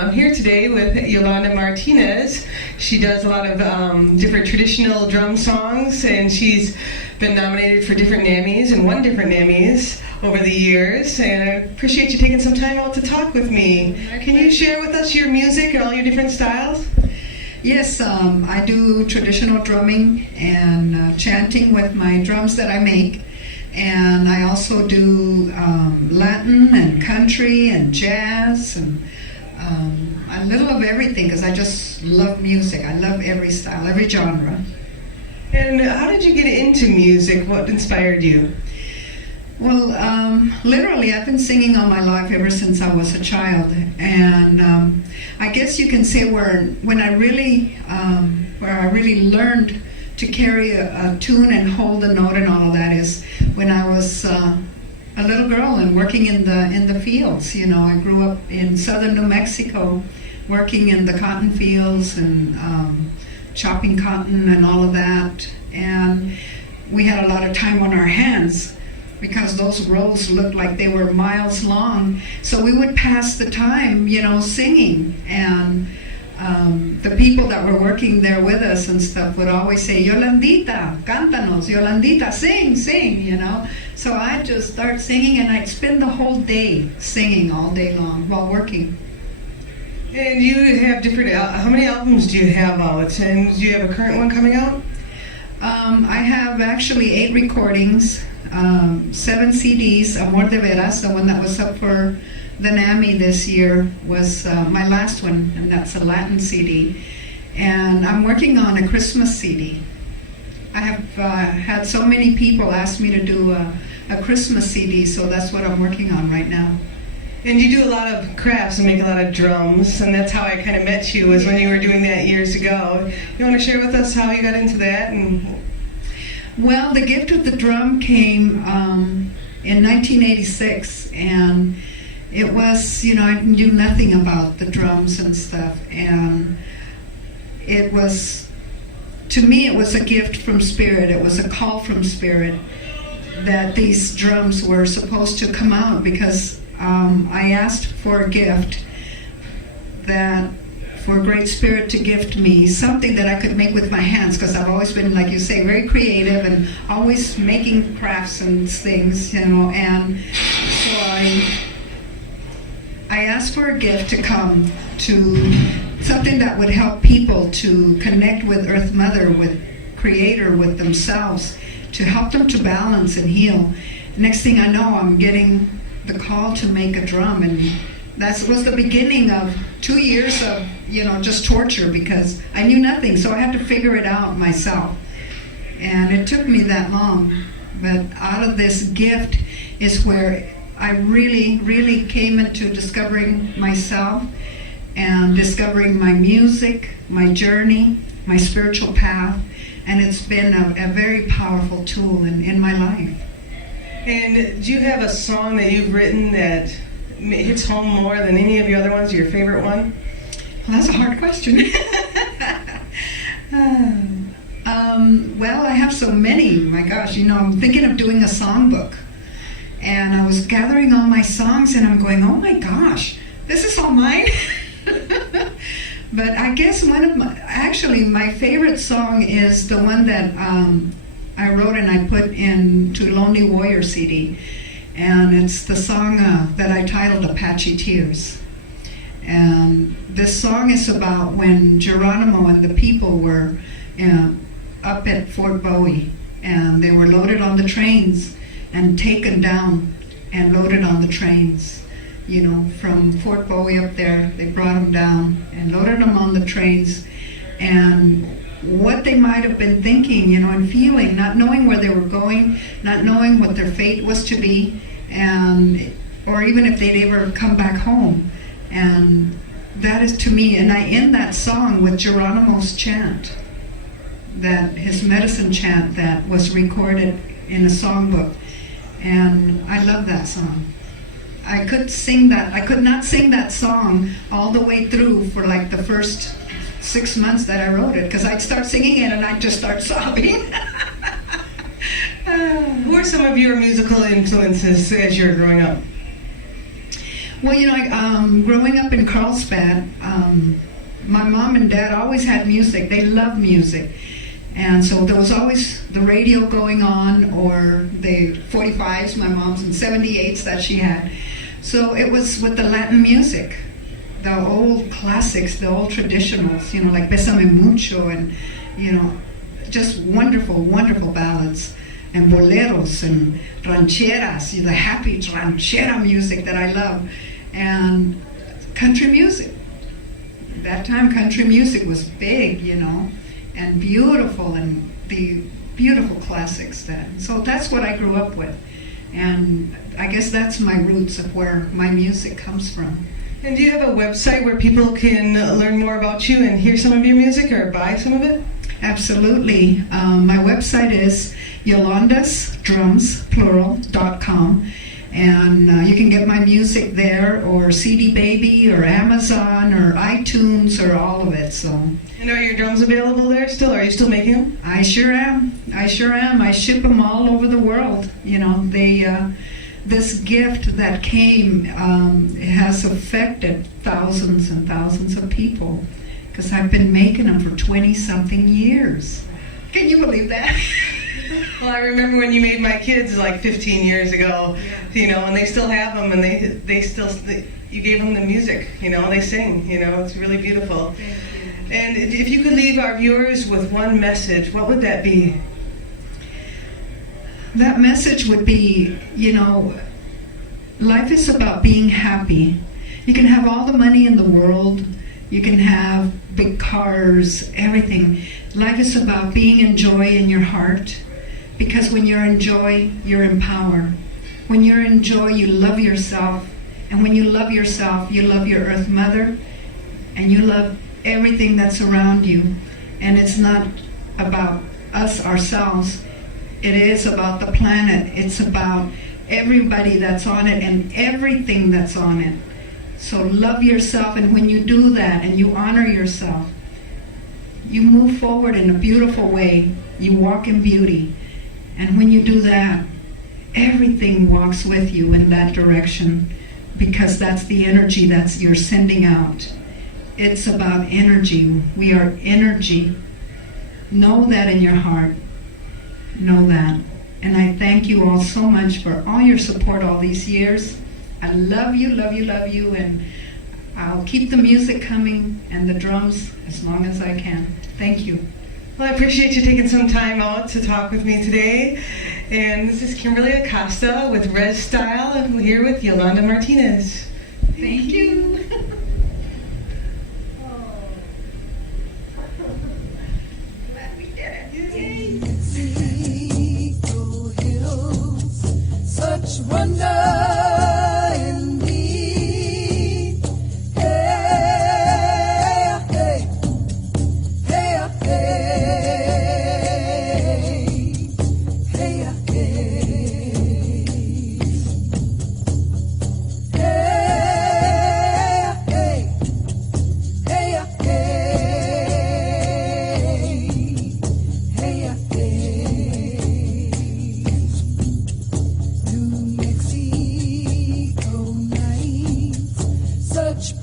I'm here today with Yolanda Martinez. She does a lot of different traditional drum songs, and she's been nominated for different NAMMYs and won different NAMMYs over the years. And I appreciate you taking some time out to talk with me. Can you share with us your music and all your different styles? Yes, I do traditional drumming and chanting with my drums that I make. And I also do Latin and country and jazz and a little of everything because I just love music. I love every style, every genre. And how did you get into music? What inspired you? Well, literally, I've been singing all my life ever since I was a child. And I guess you can say where I really learned to carry a tune and hold a note and all of that is when I was a little girl and working in the fields. You know, I grew up in southern New Mexico, working in the cotton fields and chopping cotton and all of that. And we had a lot of time on our hands because those rows looked like they were miles long. So we would pass the time, you know, singing. And the people that were working there with us and stuff would always say, Yolandita, cántanos, Yolandita, sing, sing, you know. So I'd just start singing and I'd spend the whole day singing all day long while working. And you have different, how many albums do you have out? And do you have a current one coming out? I have actually 8 recordings, 7 CDs. Amor de Veras, the one that was up for the NAMMY this year, was my last one, and that's a Latin CD. And I'm working on a Christmas CD. I have had so many people ask me to do a Christmas CD, so that's what I'm working on right now. And you do a lot of crafts and make a lot of drums, and that's how I kind of met you, was when you were doing that years ago. You want to share with us how you got into that? Well, the gift of the drum came in 1986, and it was, you know, I knew nothing about the drums and stuff, and it was, to me, it was a gift from Spirit. It was a call from Spirit that these drums were supposed to come out because I asked for a gift, that for Great Spirit to gift me something that I could make with my hands, because I've always been, like you say, very creative and always making crafts and things, you know. And so I asked for a gift to come, to something that would help people to connect with Earth Mother, with Creator, with themselves, to help them to balance and heal. Next thing I know, I'm getting the call to make a drum, and that was the beginning of 2 years of, you know, just torture because I knew nothing, so I had to figure it out myself. And it took me that long, but out of this gift is where I really came into discovering myself and discovering my music, my journey, my spiritual path, and it's been a very powerful tool in my life. And do you have a song that you've written that hits home more than any of your other ones, your favorite one? Well, that's a hard question. Well, I have so many. My gosh, you know, I'm thinking of doing a songbook. And I was gathering all my songs, and I'm going, oh my gosh, this is all mine? But I guess my favorite song is the one that I wrote and I put into Lonely Warrior CD. And it's the song that I titled Apache Tears. And this song is about when Geronimo and the people were up at Fort Bowie, and they were loaded on the trains and taken down and loaded on the trains. You know, from Fort Bowie up there, they brought them down and loaded them on the trains. And what they might have been thinking, you know, and feeling, not knowing where they were going, not knowing what their fate was to be, and or even if they'd ever come back home. And that is to me, and I end that song with Geronimo's chant, that his medicine chant that was recorded in a songbook. And I love that song. I could not sing that song all the way through for like the first 6 months that I wrote it, because I'd start singing it and I'd just start sobbing. Who are some of your musical influences as you were growing up? Well, growing up in Carlsbad, my mom and dad always had music. They loved music. And so there was always the radio going on, or the 45s, my mom's, and 78s that she had. So it was with the Latin music, the old classics, the old traditionals, like Bésame Mucho, and, just wonderful, wonderful ballads, and boleros, and rancheras, the happy ranchera music that I love, and country music. At that time, country music was big, and beautiful, and the beautiful classics then. So that's what I grew up with. And I guess that's my roots of where my music comes from. And do you have a website where people can learn more about you and hear some of your music or buy some of it? Absolutely. My website is yolandasdrumsplural.com. And you can get my music there, or CD Baby, or Amazon, or iTunes, or all of it. So. And are your drums available there still? Are you still making them? I sure am. I ship them all over the world. This gift that came has affected thousands and thousands of people, because I've been making them for 20-something years. Can you believe that? Well, I remember when you made my kids like 15 years ago, and they still have them, and you gave them the music, they sing, it's really beautiful. And if you could leave our viewers with one message, what would that be? That message would be, life is about being happy. You can have all the money in the world, you can have big cars, everything. Life is about being in joy in your heart. Because when you're in joy, you're in power. When you're in joy, you love yourself. And when you love yourself, you love your Earth Mother. And you love everything that's around you. And it's not about us, ourselves. It is about the planet. It's about everybody that's on it and everything that's on it. So love yourself. And when you do that and you honor yourself, you move forward in a beautiful way. You walk in beauty. And when you do that, everything walks with you in that direction, because that's the energy that you're sending out. It's about energy. We are energy. Know that in your heart. Know that. And I thank you all so much for all your support all these years. I love you, love you, love you, and I'll keep the music coming and the drums as long as I can. Thank you. Well, I appreciate you taking some time out to talk with me today. And this is Kimberlie Acosta with RezStyle. I'm here with Yolanda Martinez. Thank you. Glad we did it. Such wonder indeed. Hey, hey, hey, hey, hey,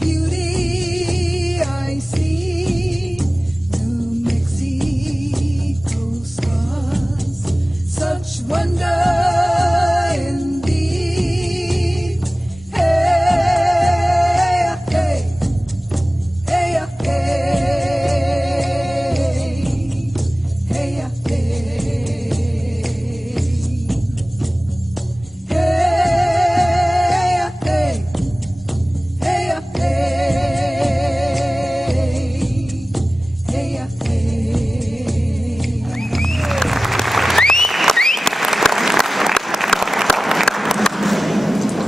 beauty I see, New Mexico stars, such wonder indeed. Hey, hey, hey, hey, hey,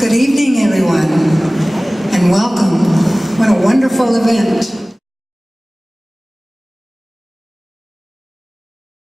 Good evening, everyone, and welcome. What a wonderful event.